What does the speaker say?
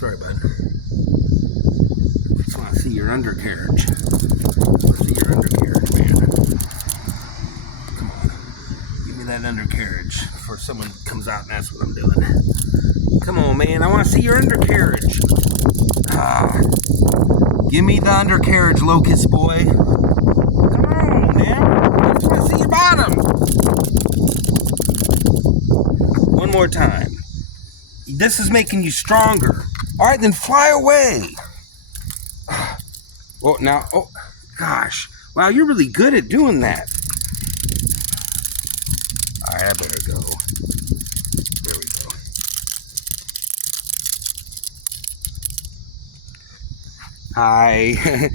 Sorry, bud. Just want to see your undercarriage. See your undercarriage, man. Come on. Give me that undercarriage before someone comes out and asks what I'm doing. Come on, man. I want to see your undercarriage. Give me the undercarriage, locust boy. Come on, man. I just want to see your bottom. One more time. This is making you stronger. All right, then fly away. Oh, now, oh, gosh. Wow, you're really good at doing that. All right, I better go. There we go. Hi.